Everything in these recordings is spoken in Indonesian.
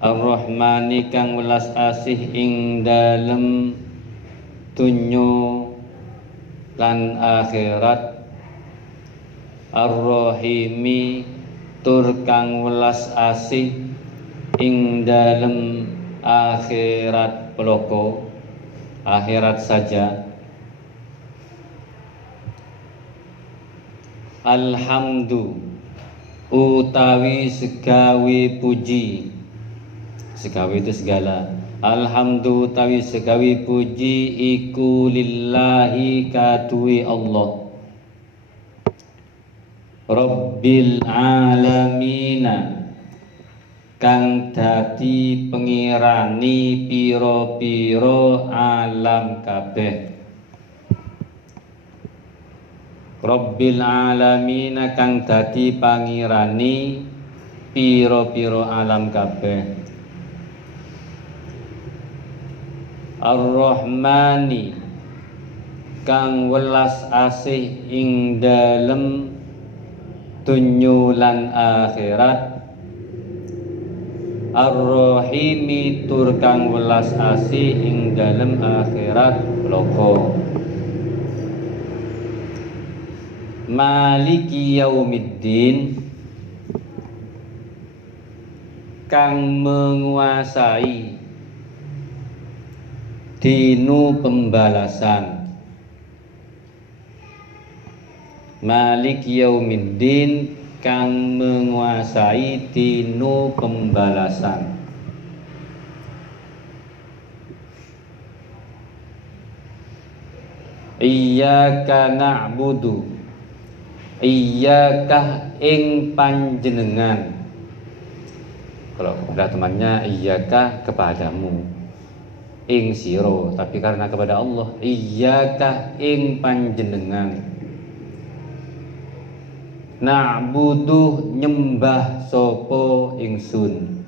Ar-Rahmani kang welas asih ing dalem dunyo lan akhirat. Ar-Rahimi tur kang welas asih ing dalem akhirat peloko, akhirat saja. Alhamdu utawi segawe puji, segawe itu segala. Alhamdu utawi segawe puji iku lillahi kaduwe Allah, Rabbil alamina kang dadi pengirani piro-piro alam kabeh. Rabbil alamina kang dadi pangirani piro-piro alam kabeh. Ar-Rahmani kang welas asih ing dalem dunyo lan akhirat. Ar-Rahimi tur kang welas asih ing dalem akhirat loko. Maliki yaumiddin kang menguasai dinu pembalasan. Maliki yaumiddin kang menguasai dinu pembalasan. Iyyaka na'budu iyyaka ing panjenengan. Kalau udah temannya iyyaka kepadamu, ing siro, tapi karena kepada Allah iyyaka ing panjenengan. Na'budu nyembah sopo ingsun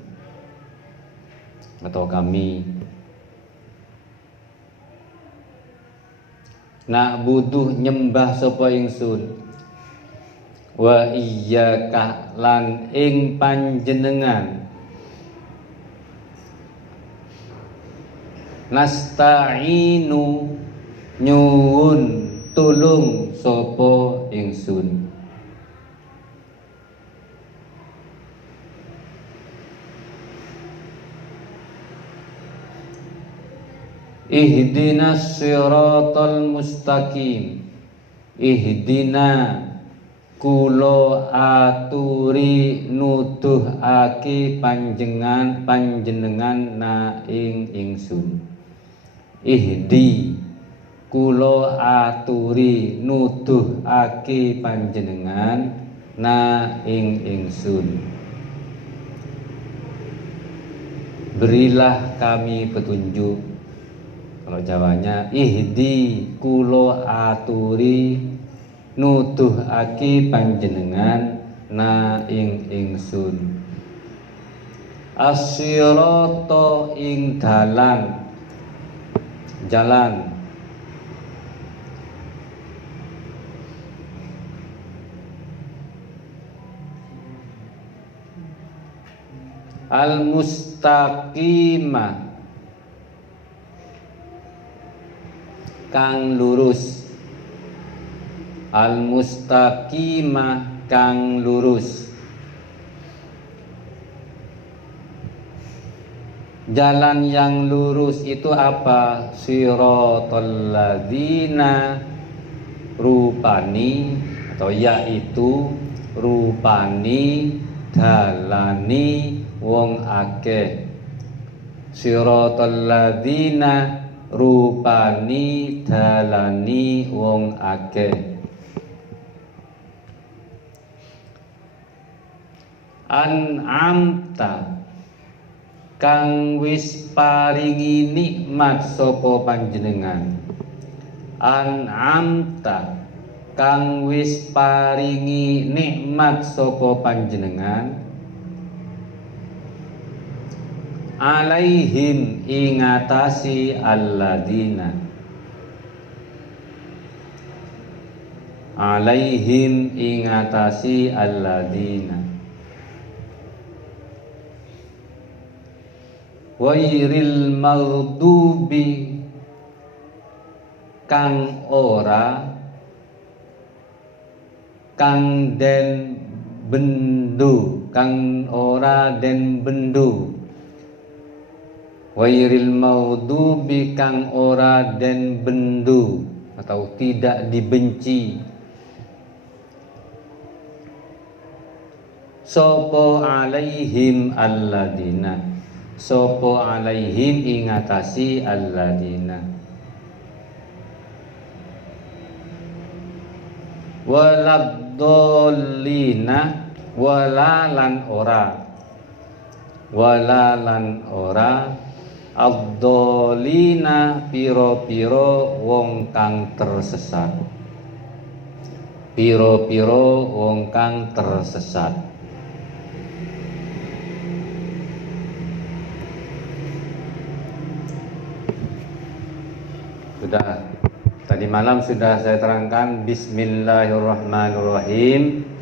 atau kami. Na'budu nyembah sopo ingsun. Wa iyyaka lan ing panjenengan. Nasta'inu nyuwun tulung sopo ingsun. Ihdinas siratal mustaqim. Ihdina kulo aturi nuduhake panjenengan na ing ingsun. Ihdi kulo aturi nuduhake panjenengan na ing ingsun. Berilah kami petunjuk. Kalau Jawanya ihdi kulo aturi nuduhake panjenengan na ing ingsun. As-sirata ing dalan, jalan. Al-mustaqimah kang lurus. Al-mustaqimah kang lurus. Jalan yang lurus itu apa? Siratal ladzina rupani atau yaitu rupani dalani wong akeh. Siratal ladzina rupani dalani wong akeh. An'amta kang wis paringi nikmat sapa panjenengan. An'amta kang wis paringi nikmat sapa panjenengan. Alaihim ingatasi alladzina. Alaihim ingatasi alladzina. Wairil maghdubi kang ora kang den bendu kang ora den bendu. Wairil maghdubi kang ora den bendu atau tidak dibenci. Sopo alaihim alladina, sopo alaihim ingatasi alladina. Waladolina walalan ora, walalan ora. Abdolina piro-piro wong kang tersesat, piro-piro wong kang tersesat. Sudah tadi malam sudah saya terangkan Bismillahirrahmanirrahim.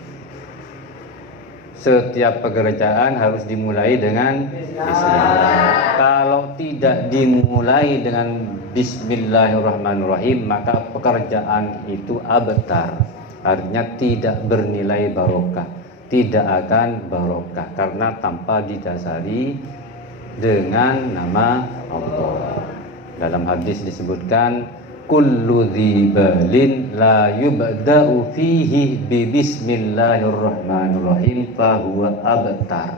Setiap pekerjaan harus dimulai dengan Bismillah. Kalau tidak dimulai dengan Bismillahirrahmanirrahim, maka pekerjaan itu abtar, artinya tidak bernilai barokah, tidak akan barokah karena tanpa didasari dengan nama Allah. Dalam hadis disebutkan kullu dzibalin la yubda'u fihi bi bismillahirrahmanirrahim fahuwa abtar.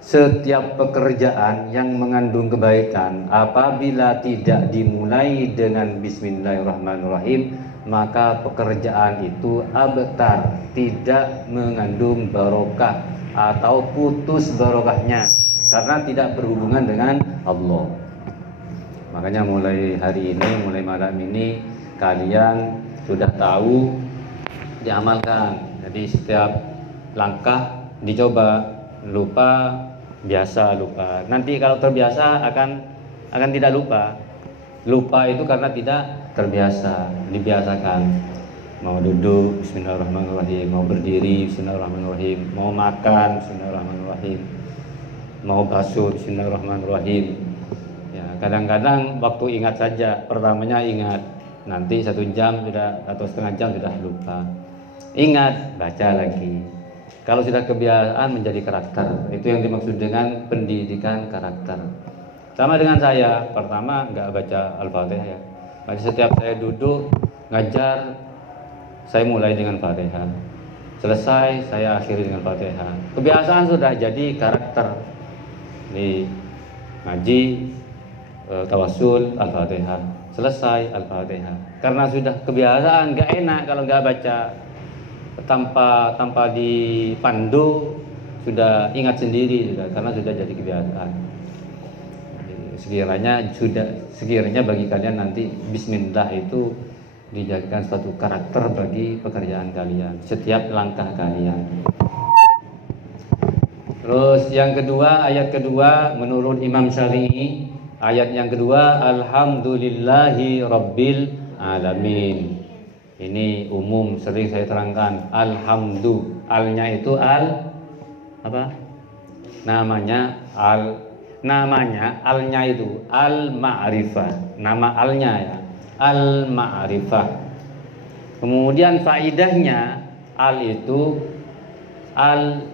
Setiap pekerjaan yang mengandung kebaikan apabila tidak dimulai dengan bismillahirrahmanirrahim, maka pekerjaan itu abtar, tidak mengandung barokah atau putus barokahnya karena tidak berhubungan dengan Allah. Makanya mulai hari ini, mulai malam ini kalian sudah tahu, diamalkan. Jadi setiap langkah dicoba, lupa biasa lupa. Nanti kalau terbiasa akan tidak lupa. Lupa itu karena tidak terbiasa, dibiasakan. Mau duduk bismillahirrahmanirrahim, mau berdiri bismillahirrahmanirrahim, mau makan bismillahirrahmanirrahim, mau basuh bismillahirrahmanirrahim. Kadang-kadang waktu ingat saja, pertamanya ingat, nanti 1 jam sudah atau setengah jam sudah lupa. Ingat, baca lagi. Kalau sudah kebiasaan menjadi karakter, itu yang dimaksud dengan pendidikan karakter. Sama dengan saya, pertama nggak baca Al-Fatihah ya. Jadi setiap saya duduk ngajar, saya mulai dengan Fatihah. Selesai, saya akhiri dengan Fatihah. Kebiasaan sudah jadi karakter. Di ngaji, tawasul Al-Fatihah, selesai Al-Fatihah. Karena sudah kebiasaan, gak enak kalau gak baca tanpa dipandu, sudah ingat sendiri sudah, karena sudah jadi kebiasaan. Sekiranya bagi kalian nanti Bismillah itu dijadikan suatu karakter bagi pekerjaan kalian, setiap langkah kalian. Terus yang kedua, ayat kedua menurut Imam Syafi'i, ayat yang kedua, alhamdulillahi rabbil alamin. Ini umum, sering saya terangkan. Alhamdu, alnya itu al apa? Namanya alnya itu al ma'rifah. Nama alnya ya, al ma'rifah. Kemudian faidahnya al itu al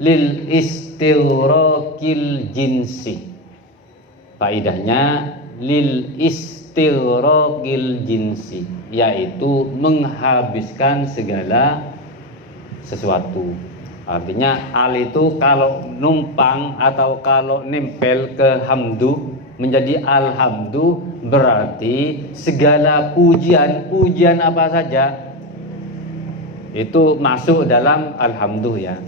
lil istighraqil jinsi. Faidahnya lil istighraqil jinsi, yaitu menghabiskan segala sesuatu. Artinya al itu kalau numpang atau kalau nempel ke hamdu menjadi alhamdu, berarti segala pujian apa saja itu masuk dalam alhamdu ya.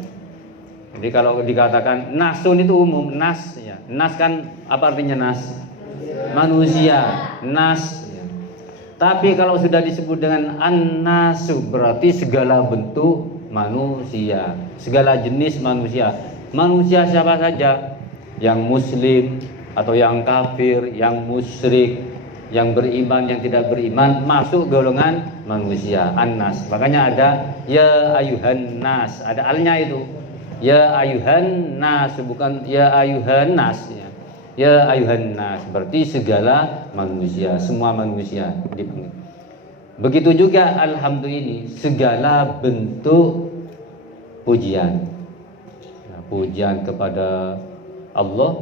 Jadi kalau dikatakan nasun itu umum, nas ya. Nas kan apa artinya nas? Manusia, nas ya. Tapi kalau sudah disebut dengan an-nasu, berarti segala bentuk manusia, segala jenis manusia. Manusia siapa saja? Yang muslim atau yang kafir, yang musyrik, yang beriman, yang tidak beriman, masuk golongan manusia, an-nas. Makanya ada ya ayuhan nas, ada alnya itu. Ya ayuhan nas, bukan ya ayuhan nas ya. Ya ayuhan nas berarti segala manusia, semua manusia dipanggil. Begitu juga alhamdulillah ini segala bentuk pujian. Nah, pujian kepada Allah.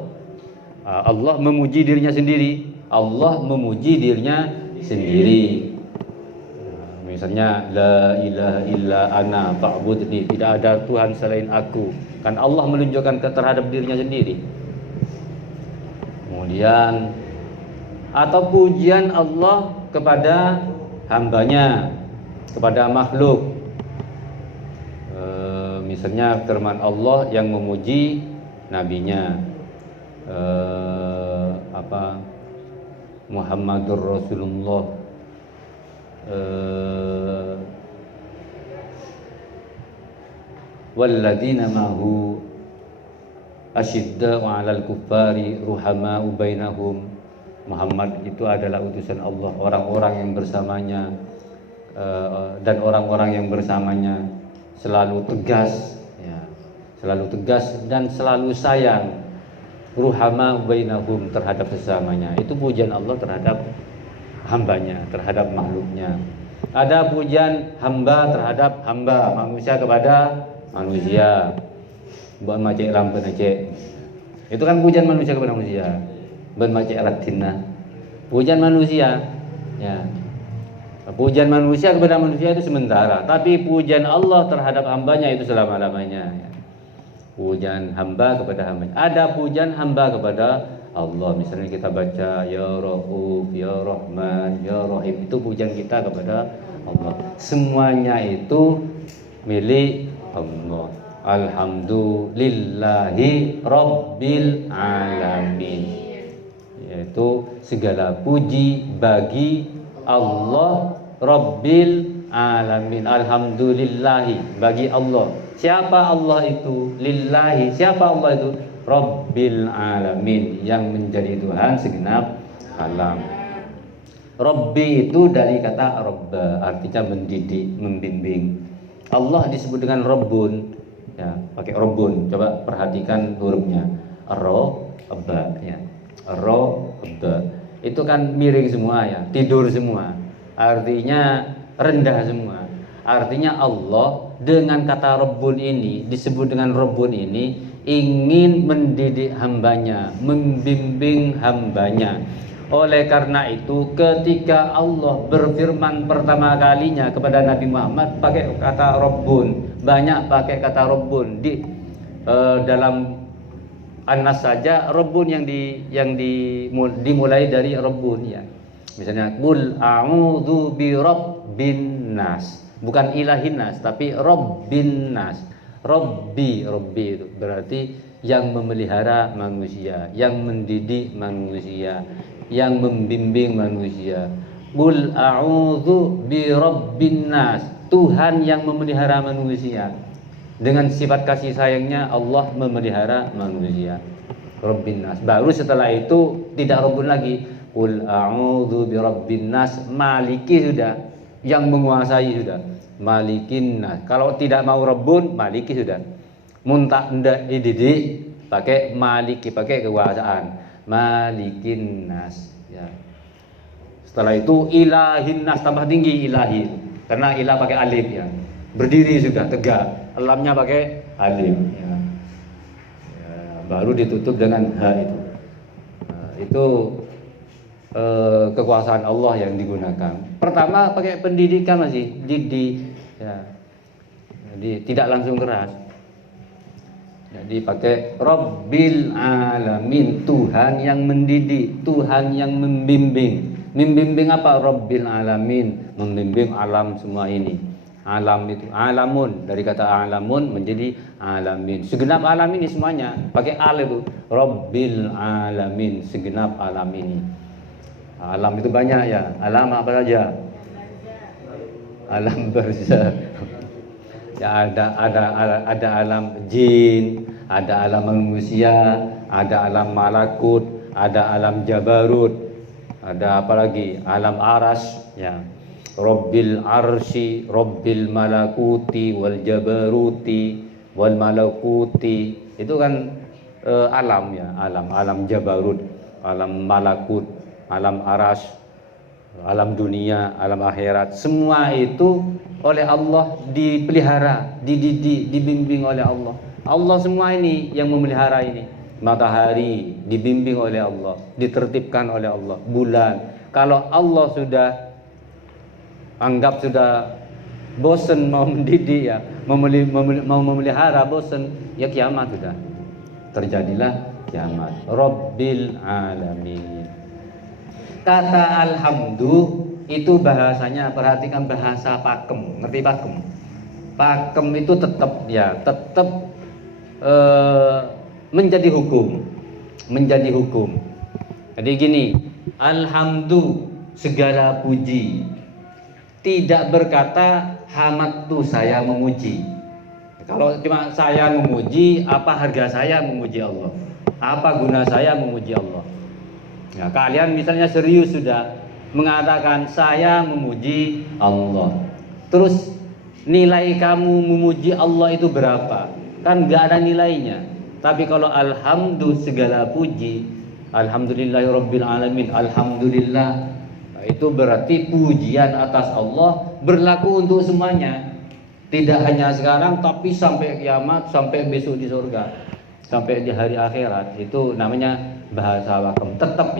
Allah memuji dirinya sendiri. Allah memuji dirinya sendiri. Misalnya la ilaha illa ana fa'budni, tidak ada Tuhan selain aku. Kan Allah menunjukkan terhadap dirinya sendiri. Kemudian atau pujian Allah kepada hambanya, kepada makhluk. Misalnya firman Allah yang memuji nabinya, Muhammadur Rasulullah, walladzina ma'hu asyidda'u 'alal kuffari ruhama'u bainahum. Muhammad itu adalah utusan Allah, orang-orang yang bersamanya dan orang-orang yang bersamanya selalu tegas ya, selalu tegas dan selalu sayang, ruhama'u bainahum, terhadap sesamanya. Itu pujian Allah terhadap hambanya, terhadap makhluknya. Ada pujian hamba terhadap hamba, manusia kepada manusia. Buat macet lampu macet. Itu kan pujian manusia kepada manusia. Buat macet ratina. Pujian manusia, ya. Pujian manusia kepada manusia itu sementara, tapi pujian Allah terhadap hambanya itu selama-lamanya. Ya. Pujian hamba kepada hambanya. Ada pujian hamba kepada Allah, misalnya kita baca ya Rauf, ya Rahman, ya Rahim, itu pujian kita kepada Allah. Semuanya itu milik Allah. Alhamdulillahi Rabbil Alamin, yaitu segala puji bagi Allah Rabbil Alamin. Alhamdulillahi, bagi Allah. Siapa Allah itu? Lillahi, siapa Allah itu? Rabbil Alamin, yang menjadi Tuhan segenap alam. Rabbi itu dari kata Rabba, artinya mendidik, membimbing. Allah disebut dengan Rabbun, ya, pakai Rabbun. Coba perhatikan hurufnya. Rabba, ya. Rabba. Itu kan miring semua ya, tidur semua. Artinya rendah semua. Artinya Allah dengan kata Rabbun ini, disebut dengan Rabbun ini, ingin mendidik hambanya, membimbing hambanya. Oleh karena itu ketika Allah berfirman pertama kalinya kepada Nabi Muhammad pakai kata Rabbun, banyak pakai kata Rabbun di dalam An-Nas saja. Rabbun yang dimulai dari Rabbun ya. Misalnya qul a'udzu bi rabbin nas, bukan ilahin nas tapi rabbin nas. Rabbi itu berarti yang memelihara manusia, yang mendidik manusia, yang membimbing manusia. Qul a'udzu bi rabbin nas, Tuhan yang memelihara manusia. Dengan sifat kasih sayangnya Allah memelihara manusia. Rabbin nas. Baru setelah itu tidak Rabbun lagi. Qul a'udzu bi rabbin nas, Maliki sudah, yang menguasai sudah. Malikin nas. Kalau tidak mau Rabbun, Maliki sudah. Muntah ndak dididik pakai Maliki, pakai kekuasaan. Malikin nas ya. Setelah itu ilahin nas, tambah tinggi ilahi. Karena ilah pakai alif ya. Berdiri sudah tegak. Lamnya pakai alif ya. Ya, baru ditutup dengan ha itu. Nah, itu kekuasaan Allah yang digunakan. Pertama pakai pendidikan masih didik ya. Jadi tidak langsung keras. Jadi pakai Rabbil Alamin, Tuhan yang mendidik, Tuhan yang membimbing. Membimbing apa? Rabbil Alamin, membimbing alam semua ini. Alam itu alamun, dari kata alamun menjadi alamin. Segenap alam ini semuanya pakai al itu. Rabbil Alamin, segenap alam ini. Alam itu banyak ya. Alam apa saja? Alam barzah. Ya ada alam jin, ada alam manusia, ada alam malakut, ada alam jabarut, ada apa lagi? Alam aras ya. Rabbil arsy, Rabbil malakuti wal jabaruti. wal malakuti. Itu kan alam ya, alam jabarut, alam malakut, alam aras, alam dunia, alam akhirat. Semua itu oleh Allah dipelihara, dididik, dibimbing oleh Allah. Allah semua ini yang memelihara ini. Matahari dibimbing oleh Allah, ditertibkan oleh Allah. Bulan, kalau Allah sudah bosen mau mendidik ya, mau memelihara bosen, ya kiamat sudah. Terjadilah kiamat. Rabbil alamin. Kata alhamdu itu bahasanya, perhatikan bahasa pakem. Ngerti pakem? Pakem itu tetap menjadi hukum. Jadi gini, alhamdu segala puji, tidak berkata hamatu saya memuji. Kalau cuma saya memuji, apa harga saya memuji Allah? Apa guna saya memuji Allah? Ya, kalian misalnya serius sudah mengatakan saya memuji Allah, terus nilai kamu memuji Allah itu berapa? Kan nggak ada nilainya. Tapi kalau alhamdu segala puji, alhamdulillahirabbil alamin, alhamdulillah, itu berarti pujian atas Allah berlaku untuk semuanya. Tidak hanya sekarang, tapi sampai kiamat, sampai besok di surga, sampai di hari akhirat. Itu namanya bahasa pakem. Tetap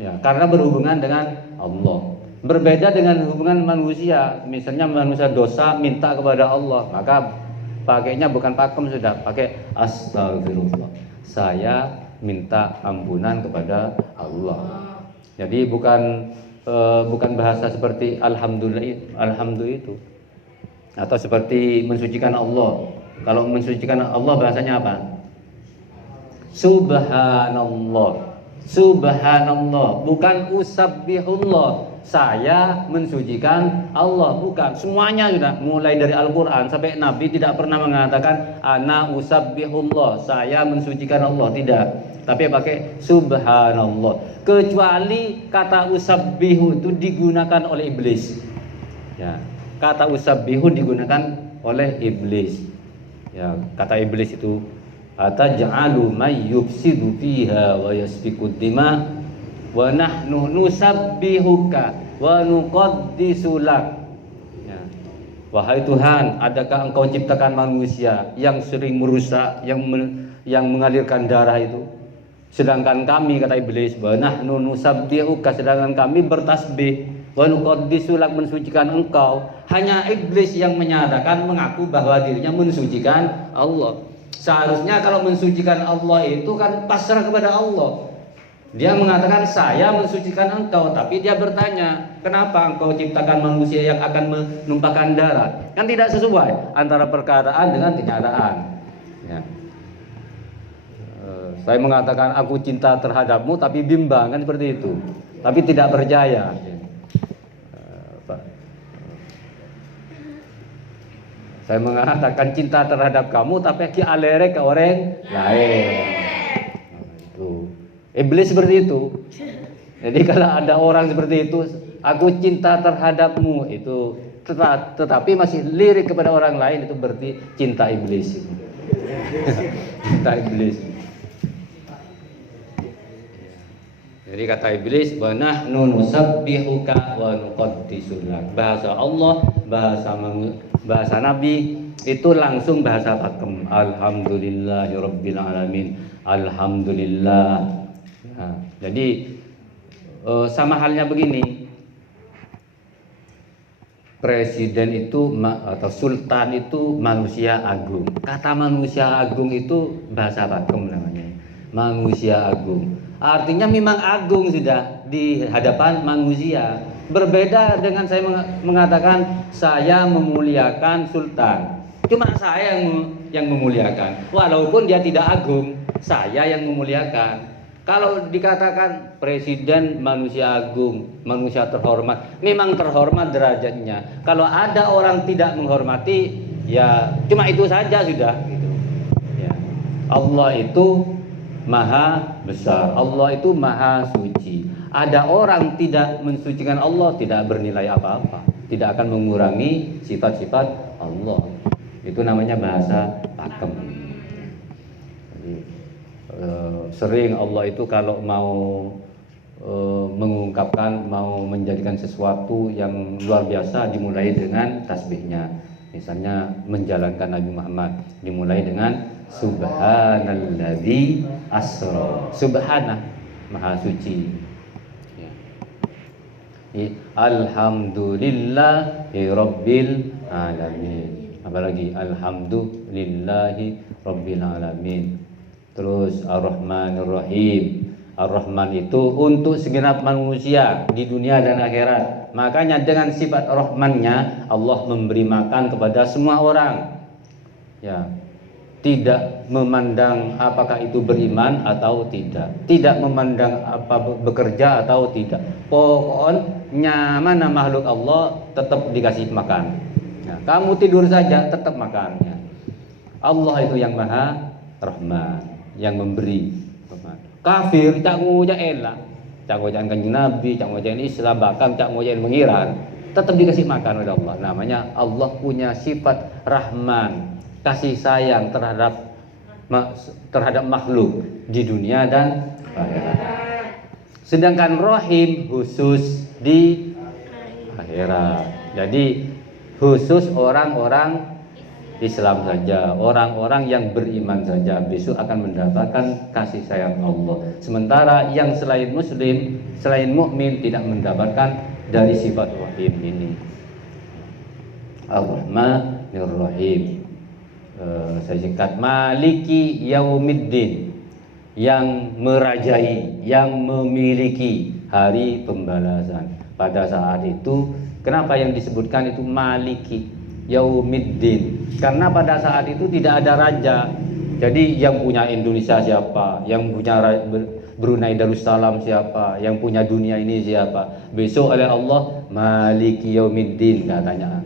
ya, karena berhubungan dengan Allah. Berbeda dengan hubungan manusia. Misalnya manusia dosa minta kepada Allah, maka pakainya bukan pakem, sudah pakai astagfirullah. Saya minta ampunan kepada Allah. Jadi bukan bahasa seperti alhamdulillah itu, atau seperti mensucikan Allah. Kalau mensucikan Allah bahasanya apa? Subhanallah, bukan usabbihullah. Saya mensucikan Allah, bukan. Semuanya sudah, mulai dari Al-Quran sampai Nabi tidak pernah mengatakan ana usabbihullah, saya mensucikan Allah, tidak. Tapi pakai subhanallah. Kecuali kata usabbihu itu digunakan oleh iblis. Ya, kata usabbihu digunakan oleh iblis. Ya, kata iblis itu ataj'alu may yufsidu fiha wa yasfikud dima wa nahnu nusabbihuka wa nuqaddisu lak. Ya. Wahai Tuhan, adakah Engkau ciptakan manusia yang sering merusak, yang mengalirkan darah itu? Sedangkan kami, kata iblis, wa nahnu nusabbihuka, sedangkan kami bertasbih, wa nuqaddisu lak, mensucikan Engkau. Hanya iblis yang menyatakan, mengaku bahwa dirinya mensucikan Allah. Seharusnya kalau mensucikan Allah itu kan pasrah kepada Allah. Dia mengatakan saya mensucikan engkau, tapi dia bertanya, kenapa engkau ciptakan manusia yang akan menumpahkan darah? Kan tidak sesuai antara perkataan dengan kenyataan. Ya. Saya mengatakan aku cinta terhadapmu, tapi bimbang, kan seperti itu. Tapi tidak percaya. Saya mengatakan cinta terhadap kamu, tapi alere ke orang lain. Itu. Iblis seperti itu. Jadi kalau ada orang seperti itu, aku cinta terhadapmu, itu tetapi masih lirik kepada orang lain, itu berarti cinta iblis. Cinta iblis. Jadi kata iblis, wa nahnu nusabbihuka wa nuqaddisu lak. Bahasa Allah, bahasa Nabi itu langsung bahasa pakem. Alhamdulillahirabbil alamin. Alhamdulillah. Nah, jadi sama halnya begini. Presiden itu atau sultan itu manusia agung. Kata manusia agung itu bahasa pakem namanya. Manusia agung. Artinya memang agung sudah di hadapan manusia. Berbeda dengan saya mengatakan saya memuliakan sultan. Cuma saya yang memuliakan. Walaupun dia tidak agung, saya yang memuliakan. Kalau dikatakan presiden manusia agung, manusia terhormat, memang terhormat derajatnya. Kalau ada orang tidak menghormati, ya cuma itu saja sudah. Gitu. Ya. Allah itu Maha besar, Allah itu Maha suci. Ada orang tidak mensucikan Allah, tidak bernilai apa-apa, tidak akan mengurangi sifat-sifat Allah. Itu namanya bahasa pakem. Jadi, sering Allah itu kalau mau mengungkapkan, mau menjadikan sesuatu yang luar biasa dimulai dengan tasbihnya. Misalnya menjalankan Nabi Muhammad dimulai dengan Subhanalladzi asra. Subhanah, maha suci. Ya. Alhamdulillahi rabbil alamin. Apalagi alhamdulillahi rabbil alamin. Terus Ar-Rahmanir Rahim. Ar-Rahman itu untuk segenap manusia di dunia dan akhirat. Makanya dengan sifat Rahmannya Allah memberi makan kepada semua orang. Ya, tidak memandang apakah itu beriman atau tidak, tidak memandang apa bekerja atau tidak. Pokoknya mana makhluk Allah tetap dikasih makan. Ya, kamu tidur saja tetap makannya. Allah itu yang Maha Rahman, yang memberi. Kafir cak ngujak elak, cak ngujak kanjeng Nabi, cak ngujak Islam, bahkan cak ngujak mengiran, tetap dikasih makan oleh Allah. Namanya Allah punya sifat Rahman, kasih sayang terhadap makhluk di dunia dan akhirat. Sedangkan Rahim khusus di akhirat. Jadi khusus orang-orang Islam saja, orang-orang yang beriman saja besok akan mendapatkan kasih sayang Allah. Sementara yang selain muslim, selain mukmin tidak mendapatkan dari sifat Rahim ini. Ar-Rahmanir Rahim. Saya singkat, Maliki Yaumiddin, yang merajai, yang memiliki hari pembalasan. Pada saat itu, kenapa yang disebutkan itu Maliki Yaumiddin? Karena pada saat itu tidak ada raja. Jadi yang punya Indonesia siapa, yang punya Brunei Darussalam siapa, yang punya dunia ini siapa. Besok oleh Allah Maliki Yaumiddin,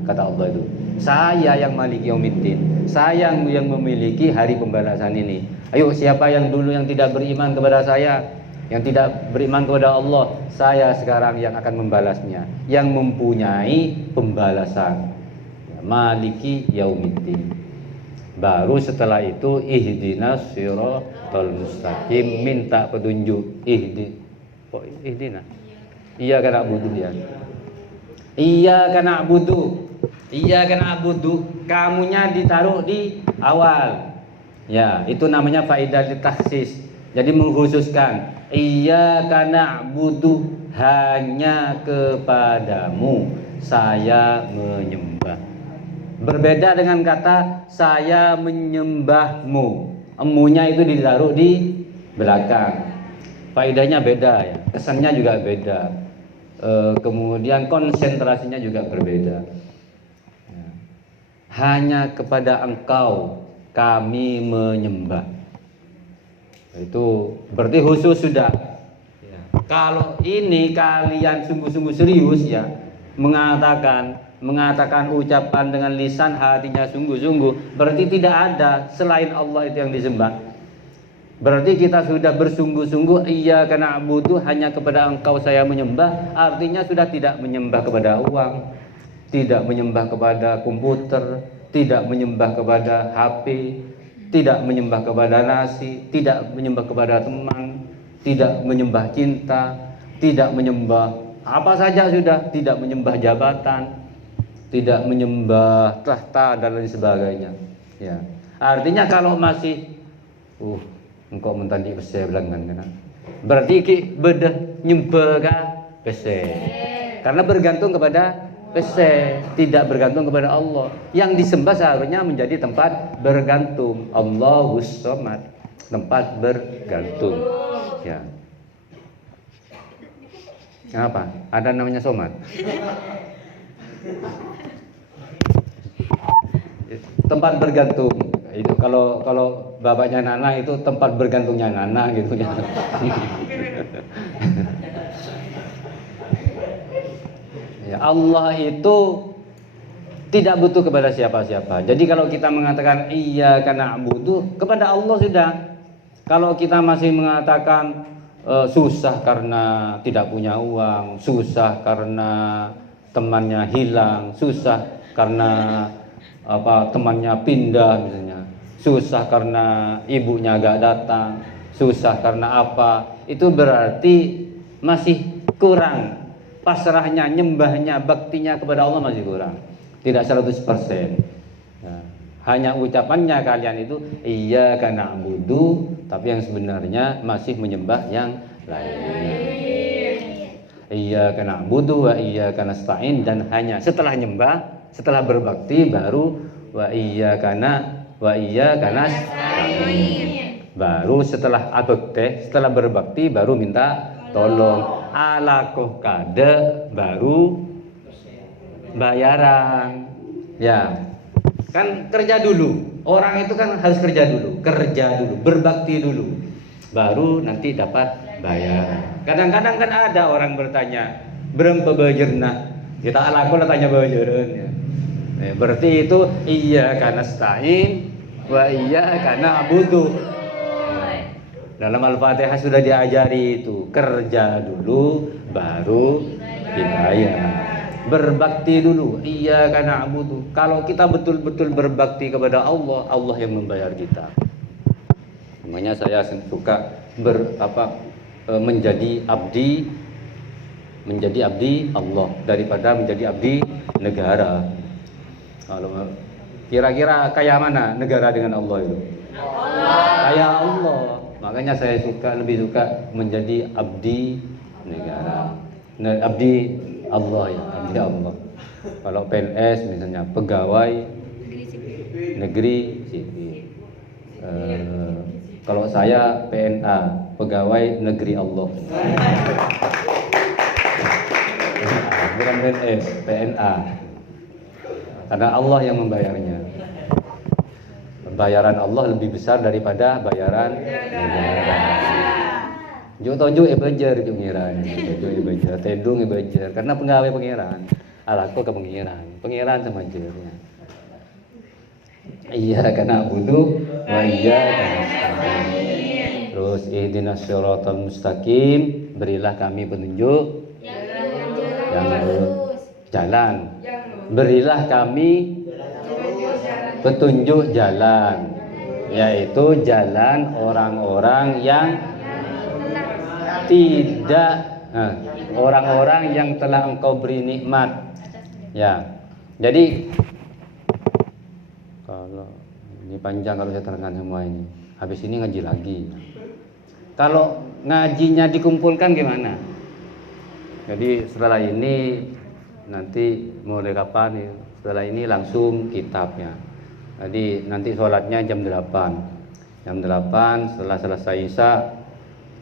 kata Allah itu. Saya yang Maliki Yaumiddin, saya yang memiliki hari pembalasan ini. Ayo, siapa yang dulu yang tidak beriman kepada saya, yang tidak beriman kepada Allah, saya sekarang yang akan membalasnya, yang mempunyai pembalasan. Maliki Yaumiddin. Baru setelah itu ihdinas siratal mustaqim, minta petunjuk. Ihdina. Iya kan na'budu ya. Iya kan na'budu. Iya kan na'budu. Kamunya ditaruh di awal. Ya, itu namanya faidah takhsis. Jadi mengkhususkan. Iya kan na'budu, hanya kepadamu saya menyembah. Berbeda dengan kata saya menyembahmu. Emunya itu ditaruh di belakang. Faedahnya beda ya, kesannya juga beda. Kemudian konsentrasinya juga berbeda. Hanya kepada engkau kami menyembah. Itu berarti khusus sudah. Kalau ini kalian sungguh-sungguh serius ya, mengatakan ucapan dengan lisan, hatinya sungguh-sungguh, berarti tidak ada selain Allah itu yang disembah. Berarti kita sudah bersungguh-sungguh, iyyaka na'budu, hanya kepada engkau saya menyembah. Artinya sudah tidak menyembah kepada uang, tidak menyembah kepada komputer, tidak menyembah kepada HP, tidak menyembah kepada nasi, tidak menyembah kepada teman, tidak menyembah cinta, tidak menyembah apa saja sudah, tidak menyembah jabatan, tidak menyembah tahta dan lain sebagainya. Ya, artinya kalau masih engkau mentandi pese belangan kan, berarti ki bedah nyembah ka pese, karena bergantung kepada pese, tidak bergantung kepada Allah. Yang disembah seharusnya menjadi tempat bergantung. Allahus Somad, tempat bergantung. Ya. Kenapa? Ada namanya Somad. Tempat bergantung itu kalau bapaknya Nana itu tempat bergantungnya Nana gitu ya. Ya, Allah itu tidak butuh kepada siapa-siapa. Jadi kalau kita mengatakan iyyaka na'budu, kepada Allah sudah. Kalau kita masih mengatakan susah karena tidak punya uang, susah karena temannya hilang, susah karena temannya pindah misalnya, susah karena ibunya gak datang, susah karena apa, itu berarti masih kurang pasrahnya, nyembahnya, baktinya kepada Allah masih kurang, tidak 100%. Nah, hanya ucapannya kalian itu iyyaka na'budu, tapi yang sebenarnya masih menyembah yang lainnya. Iyyaka na'budu wa iyyaka nasta'in, dan hanya setelah nyembah, setelah berbakti baru wa iyyaka nasta'in. Baru setelah abekte, setelah berbakti baru minta tolong. Alakoh kade baru bayaran. Ya. Kan kerja dulu. Orang itu kan harus kerja dulu, berbakti dulu. Baru nanti dapat bayar. Kadang-kadang kan ada orang bertanya, berapa bajerna? Kita alako tanya bajaran ya. Berarti itu iyyaka nasta'in wa iyyaka na'budu. Dalam Al-Fatihah sudah diajari itu, kerja dulu baru dibayar. Berbakti dulu, iyyaka na'budu. Kalau kita betul-betul berbakti kepada Allah, Allah yang membayar kita. Makanya saya suka menjadi abdi Allah daripada menjadi abdi negara. Kalau kira-kira kayak mana negara dengan Allah itu? Kayak Allah. Makanya saya lebih suka menjadi abdi negara. Abdi Allah ya, abdi Allah. Kalau PNS misalnya pegawai negeri sipil. Kalau saya PNA, pegawai negeri Allah. Bukan PNS, PNA. Karena Allah yang membayarnya. Bayaran Allah lebih besar daripada bayaran negara. Jo tojo bejer pengiran, tojo bejer, tendung bejer. Karena pegawai pengiran, alaku ke pengiran sama jernya. Iya karena bunuh, wa iya karena nasta'in. Terus ihdinas siratal mustaqim, berilah kami petunjuk yang lurus, jalan. Berilah kami petunjuk jalan, yaitu jalan orang-orang yang orang-orang yang telah Engkau beri nikmat. Ya. Jadi kalau ini panjang kalau saya terangkan semua ini. Habis ini ngaji lagi. Kalau ngajinya dikumpulkan gimana? Jadi setelah ini nanti mulai kapan ya? Setelah ini langsung kitabnya. Jadi nanti sholatnya jam 8. Jam 8 setelah selesai Isya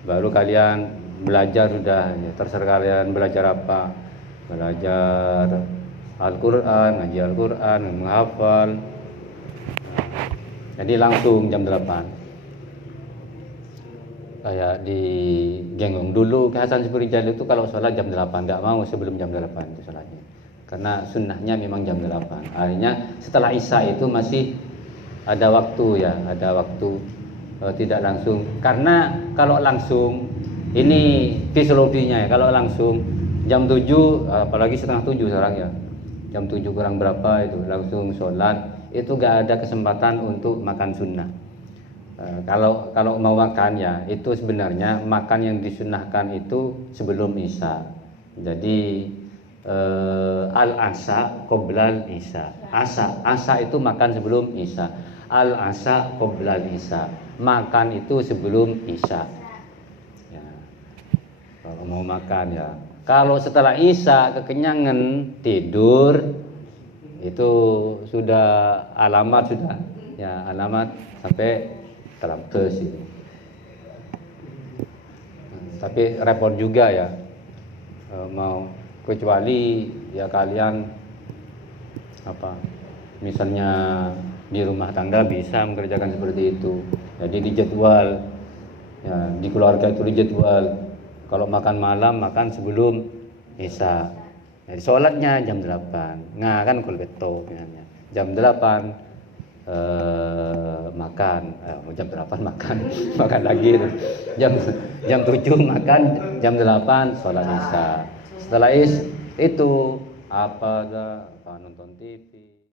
baru kalian belajar sudah ya. Terserah kalian belajar apa. Belajar Al-Quran, ngaji Al-Quran, menghafal. Jadi langsung jam 8. Kayak di Genggong dulu ke Hasan Siburijal itu kalau sholat jam 8, nggak mau sebelum jam 8 itu sholatnya. Karena sunnahnya memang jam 8. Akhirnya setelah Isya itu masih ada waktu ya, ada waktu tidak langsung. Karena kalau langsung ini fisiologinya ya, kalau langsung jam 7 apalagi setengah 7 sekarang ya. Jam 7 kurang berapa itu langsung sholat, itu nggak ada kesempatan untuk makan sunnah. Kalau mau makan ya itu sebenarnya makan yang disunnahkan itu sebelum Isya. Jadi al-asya qoblal isya. Asa itu makan sebelum Isya. Al-asya qoblal isya. Makan itu sebelum Isya. Ya. Kalau mau makan ya. Kalau setelah Isya kekenyangan tidur itu sudah alamat sudah. Ya, alamat sampai terapes itu. Tapi repot juga ya. Mau kecuali ya kalian misalnya di rumah tangga bisa mengerjakan seperti itu. Jadi dijadwal ya, di keluarga itu dijadwal kalau makan malam makan sebelum Isya. Jadi sholatnya jam 8. Nah kan kalau betul jam 8 makan jam 8 makan lagi jam 7 makan, jam 8 sholat Isya. Setelah itu nonton TV.